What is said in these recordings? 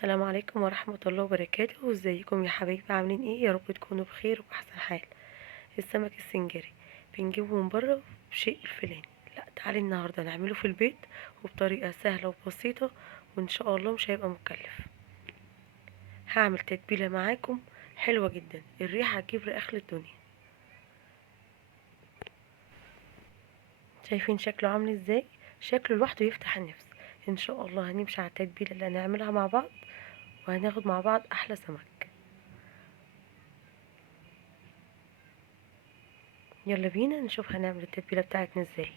السلام عليكم ورحمة الله وبركاته. ازيكم يا حبايبي؟ عاملين ايه؟ يا رب تكونوا بخير وبأحسن حال. السمك السنجري بنجيبه من بره بشيء الفلاني. لا، تعالي النهاردة نعمله في البيت وبطريقة سهلة وبسيطة، وان شاء الله مش هيبقى مكلف. هعمل تتبيلة معاكم حلوة جدا، الريحة هتجيب ريحة الدنيا. شايفين شكله عامل ازاي؟ شكله لوحده يفتح النفس. ان شاء الله هنمشي على التتبيلة اللي هنعملها مع بعض، وهناخد مع بعض احلى سمك. يلا بينا نشوف هنعمل التتبيلة بتاعتنا ازاي.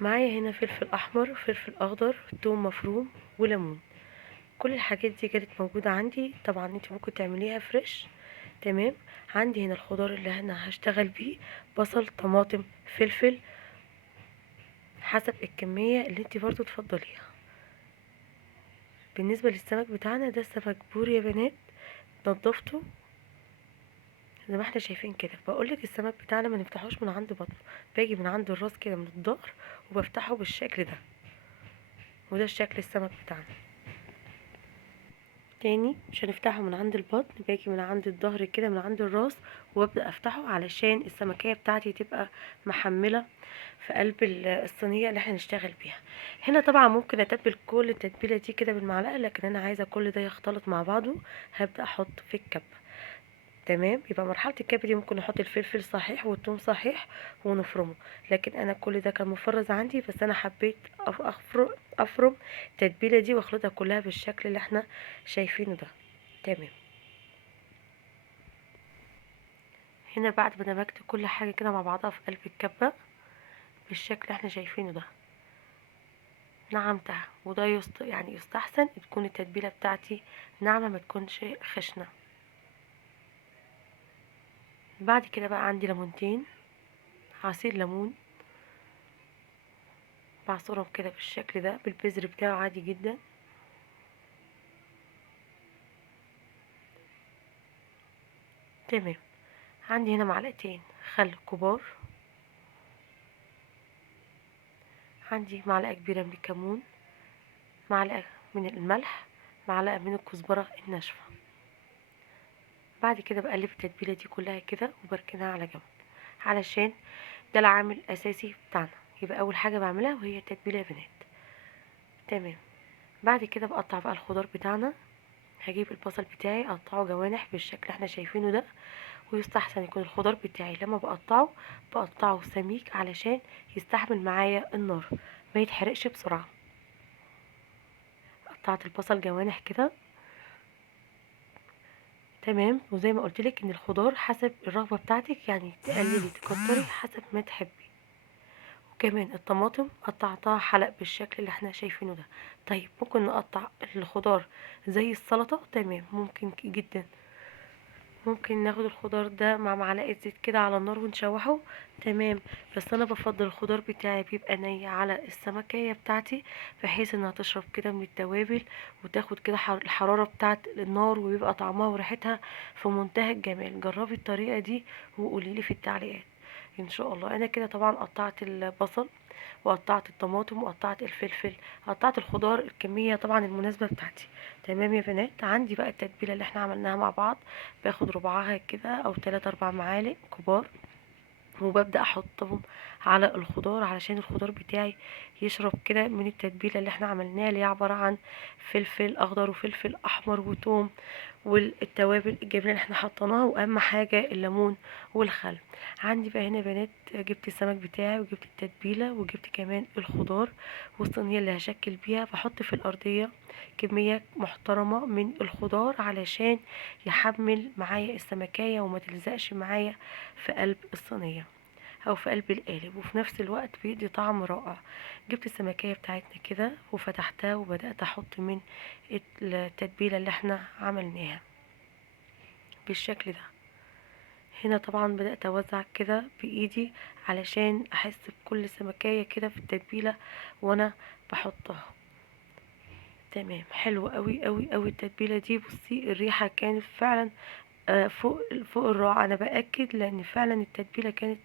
معايا هنا فلفل احمر، فلفل اخضر، توم مفروم، وليمون. كل الحاجات دي كانت موجودة عندي، طبعا انت ممكن تعمليها فريش. تمام. عندي هنا الخضار اللي انا هشتغل بيه: بصل، طماطم، فلفل، حسب الكمية اللي انت برضو تفضليها. بالنسبة للسمك بتاعنا ده سمك بوري يا بنات، نضفته زي ما احنا شايفين كده. بقولك السمك بتاعنا ما نفتحوش من عند بطنه، باجي من عند الراس كده من الظهر وبفتحه بالشكل ده، وده الشكل السمك بتاعنا. تاني مش هنفتحه من عند البطن، باجي من عند الظهر كده من عند الراس، وابدا افتحه علشان السمكية بتاعتي تبقى محملة في قلب الصينية اللي احنا نشتغل بيها. هنا طبعا ممكن اتبل كل التتبيلة دي كده بالمعلقة، لكن انا عايزة كل ده يختلط مع بعضه. هبدا احط في الكبة. تمام. يبقى مرحلة الكبة دي ممكن نحط الفلفل صحيح والثوم صحيح ونفرمه، لكن انا كل ده كان مفرز عندي، بس انا حبيت افرم التتبيلة دي واخلطها كلها بالشكل اللي احنا شايفينه ده. تمام. هنا بعد ما دمجت كل حاجة كده مع بعضها في قلب الكبة بالشكل اللي احنا شايفينه ده، نعمتها. وده يعني يستحسن تكون التتبيلة بتاعتي ناعمة، ما تكونش خشنة. بعد كده بقى عندي ليمونتين، عصير ليمون، بعصرهم كده بالشكل ده بالبذر بتاعه عادي جدا. تمام. عندي هنا معلقتين خل كبار، عندي معلقة كبيرة من الكمون، معلقة من الملح، معلقة من الكزبرة الناشفة. بعد كده بقلب التتبيلة دي كلها كده وبركنها على جنب، علشان ده العامل الأساسي بتاعنا. يبقى أول حاجة بعملها وهي التتبيلة يا بنات. تمام. بعد كده بقطع بقى الخضار بتاعنا. هجيب البصل بتاعي اقطعه جوانح بالشكل اللي احنا شايفينه ده، ويستحسن يكون الخضار بتاعي لما بقطعه سميك علشان يستحمل معايا النار، ما يتحرقش بسرعة. قطعت البصل جوانح كده. تمام. وزي ما قلتلك ان الخضار حسب الرغبة بتاعتك، يعني تقللي تكتري حسب ما تحبي. وكمان الطماطم قطعتها حلق بالشكل اللي احنا شايفينه ده. طيب ممكن نقطع الخضار زي السلطة؟ تمام، ممكن جدا. ممكن ناخد الخضار ده مع معلقة زيت كده على النار ونشوحه. تمام. بس انا بفضل الخضار بتاعي بيبقى ني على السمكية بتاعتي، بحيث انها تشرب كده من التوابل وتاخد كده الحرارة بتاعت النار، ويبقى طعمها وريحتها في منتهى الجمال. جربي الطريقة دي وقوليلي في التعليقات ان شاء الله. انا كده طبعا قطعت البصل وقطعت الطماطم وقطعت الفلفل، قطعت الخضار الكمية طبعا المناسبة بتاعتي. تمام يا بنات. عندي بقى التتبيلة اللي احنا عملناها مع بعض، باخد ربعها كده او 3 4 معالق كبار، وببدأ احطهم على الخضار علشان الخضار بتاعي يشرب كده من التتبيلة اللي احنا عملناها، اللي هي عبارة عن فلفل اخضر وفلفل احمر وتوم والتوابل الجميله اللي احنا حطيناها، واهم حاجه الليمون والخل. عندي بقى هنا بنات جبت السمك بتاعي وجبت التتبيله وجبت كمان الخضار والصينيه اللي هشكل بيها. بحط في الارضيه كميه محترمه من الخضار علشان يحمل معايا السمكية وما تلزقش معايا في قلب الصينيه او في قلب القالب، وفي نفس الوقت بيدي طعم رائع. جبت السمكية بتاعتنا كده وفتحتها وبدأت احط من التتبيلة اللي احنا عملناها بالشكل ده. هنا طبعا بدأت اوزع كده بايدي علشان احس بكل سمكية كده في التتبيلة وانا بحطها. تمام. حلو قوي قوي قوي التتبيلة دي. بصي الريحة كانت فعلا فوق الروعة. انا باكد لان فعلا التتبيلة كانت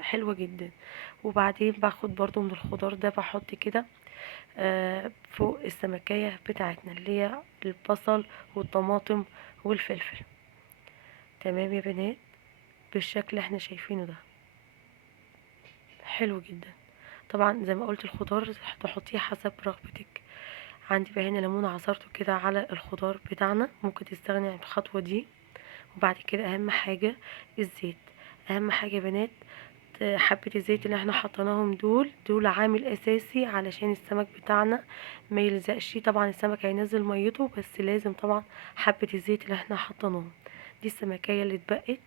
حلوة جدا، وبعدين باخد برضو من الخضار ده بحط كده فوق السمكية بتاعتنا اللي هي البصل والطماطم والفلفل. تمام يا بنات، بالشكل اللي احنا شايفينه ده حلو جدا. طبعا زي ما قلت الخضار تحطيه حسب رغبتك. عندي بقى هنا ليمون عصرته كده على الخضار بتاعنا، ممكن تستغني عن الخطوة دي. وبعد كده اهم حاجة الزيت. اهم حاجة يا بنات حبة الزيت اللي احنا حطيناهم دول عامل اساسي علشان السمك بتاعنا ما يلزقش. طبعا السمك هينزل ميته، بس لازم طبعا حبة الزيت اللي احنا حطيناهم. دي السمكية اللي اتبقت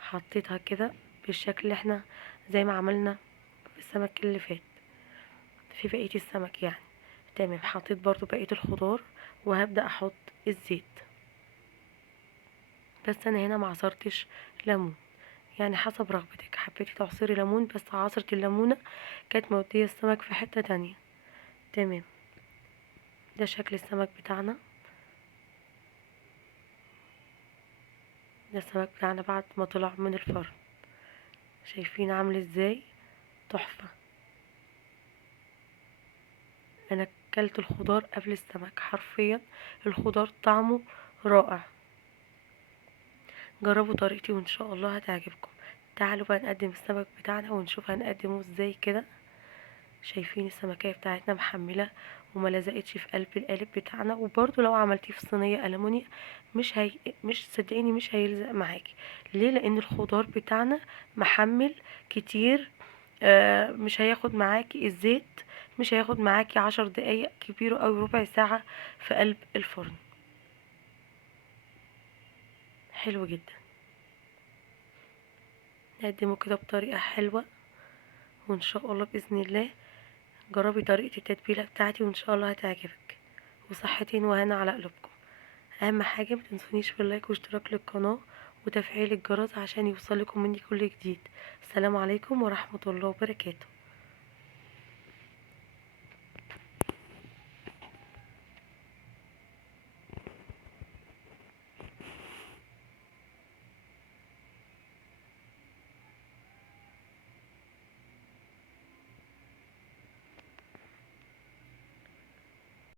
حطيتها كده بالشكل اللي احنا زي ما عملنا في السمك اللي فات، في بقية السمك يعني. تمام، حطيت برضو بقية الخضار وهبدأ احط الزيت. بس انا هنا معصرتش ليمون، يعني حسب رغبتك. حبيتي تعصري ليمون، بس عصرة الليمونة كانت مودية السمك في حتة تانية. تمام، ده شكل السمك بتاعنا. ده السمك بتاعنا بعد ما طلع من الفرن، شايفين عامل ازاي؟ تحفة. انا اكلت الخضار قبل السمك حرفيا، الخضار طعمه رائع. جربوا طريقتي وان شاء الله هتعجبكم. تعالوا بقى نقدم السمك بتاعنا ونشوف هنقدمه ازاي كده. شايفين السمكية بتاعتنا محملة وما لزقتش في قلب القالب بتاعنا. وبرضو لو عملتيه في صينية ألمونيا مش صدقيني مش هيلزق معاكي. ليه؟ لان الخضار بتاعنا محمل كتير. مش هياخد معاكي الزيت، مش هياخد معاكي 10 دقايق كبيره او ربع ساعة في قلب الفرن. حلو جدا. نقدمه كده بطريقة حلوة وان شاء الله بإذن الله جربي طريقة التتبيلة بتاعتي وان شاء الله هتعجبك. وصحتين وهنا على قلوبكم. اهم حاجة متنسونيش في اللايك واشتراك للقناة وتفعيل الجرس عشان يوصلكم مني كل جديد. السلام عليكم ورحمة الله وبركاته.